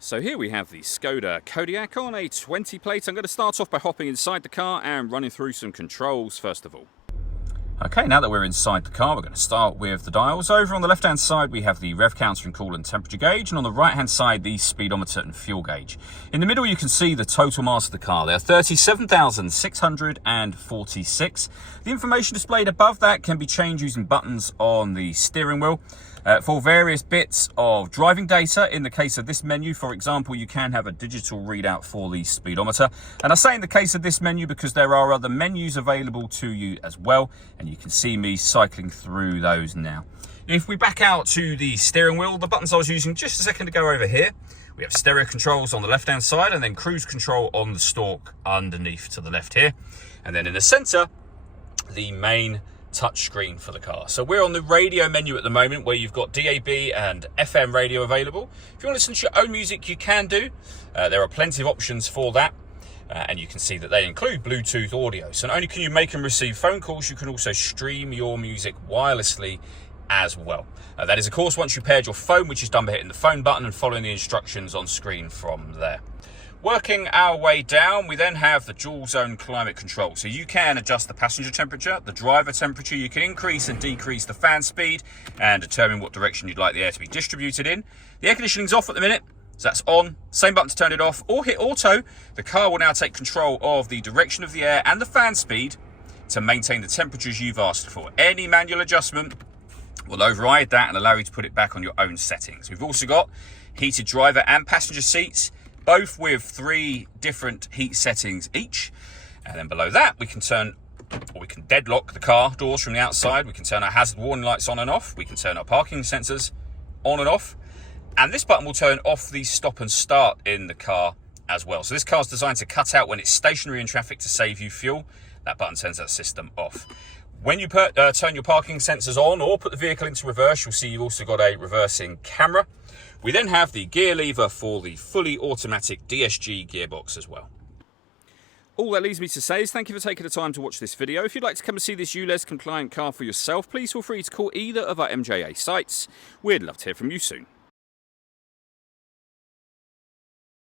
So here we have the Skoda Kodiaq on a 20 plate. I'm going to start off by hopping inside the car and running through some controls first of all. Okay, now that we're inside the car, we're going to start with the dials. Over on the left-hand side, we have the rev counter and coolant temperature gauge, and on the right-hand side, the speedometer and fuel gauge. In the middle, you can see the total mass of the car there, 37,646. The information displayed above that can be changed using buttons on the steering wheel. For various bits of driving data, in the case of this menu, for example, you can have a digital readout for the speedometer. And I say in the case of this menu because there are other menus available to you as well, and you can see me cycling through those now. If we back out to the steering wheel, the buttons I was using just a second ago over here, we have stereo controls on the left-hand side and then cruise control on the stalk underneath to the left here. And then in the center, the main touch screen for the car. So we're on the radio menu at the moment where you've got DAB and FM radio available. If you want to listen to your own music, you can do. There are plenty of options for that. And you can see that they include Bluetooth audio. So not only can you make and receive phone calls, you can also stream your music wirelessly as well. That is, of course, once you paired your phone, which is done by hitting the phone button and following the instructions on screen from there. Working our way down, we then have the dual zone climate control. So you can adjust the passenger temperature, the driver temperature. You can increase and decrease the fan speed and determine what direction you'd like the air to be distributed in. The air conditioning's off at the minute, so that's on. Same button to turn it off, or hit auto. The car will now take control of the direction of the air and the fan speed to maintain the temperatures you've asked for. Any manual adjustment will override that and allow you to put it back on your own settings. We've also got heated driver and passenger seats, both with 3 different heat settings each. And then below that, we can deadlock the car doors from the outside. We can turn our hazard warning lights on and off. We can turn our parking sensors on and off. And this button will turn off the stop and start in the car as well. So this car is designed to cut out when it's stationary in traffic to save you fuel. That button turns that system off. When you turn your parking sensors on or put the vehicle into reverse, you'll see you've also got a reversing camera. We then have the gear lever for the fully automatic DSG gearbox as well. All that leaves me to say is thank you for taking the time to watch this video. If you'd like to come and see this ULEZ compliant car for yourself, please feel free to call either of our MJA sites. We'd love to hear from you soon.